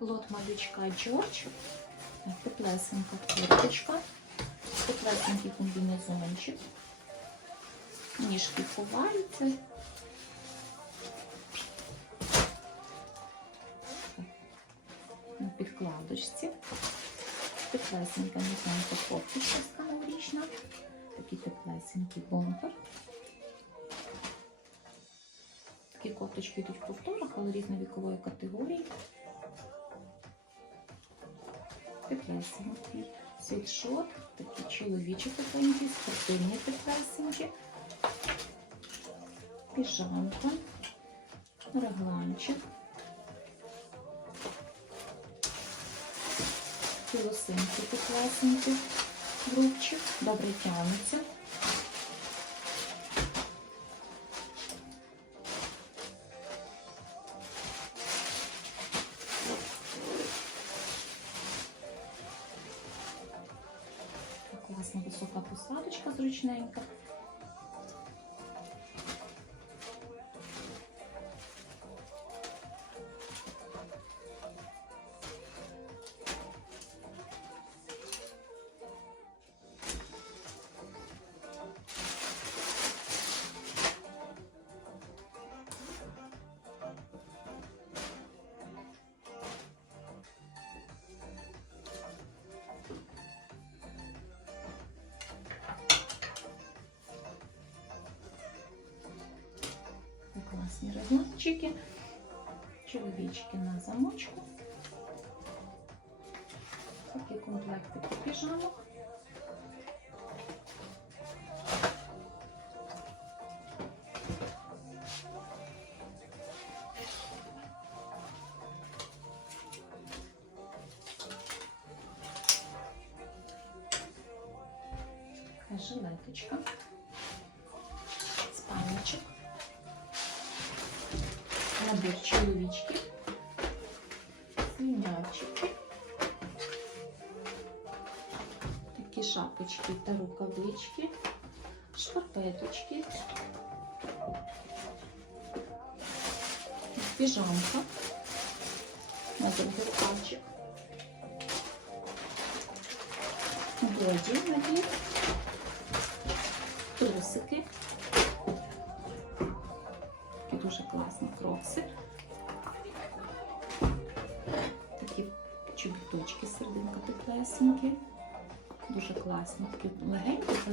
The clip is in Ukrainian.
Лот малючка Джордж. Теплесенька курточка. Теплесенький комбінезончик. Ніжки ховаються. На підкладочці. Теплесенька, знаю, кофточка новорічна. Такий теплесенький бомбер. Такі кофточки йдуть в повторах, але різновікової категорії. Теплесенький. Світшот, такі чоловічі тепленькі, спортивні теплесенькі. Піжамка, регланчик. Філосинки теплесенькі. Грубчик, добре тягнеться. Класна висока посадочка зручненька. Класні регланчики. Чоловічки на замочку. Такі комплекти піжамок. Жилеточка. Спальничок. Набір чоловічки. Свинячики. Такі шапочки та рукавички. Шкарпеточки. Піжамка. На рукавчик. Боді. Трусики. Такі дуже класні крокси. Такі чобіточки сердинка теплесенькі. Дуже класні, такі легенькі та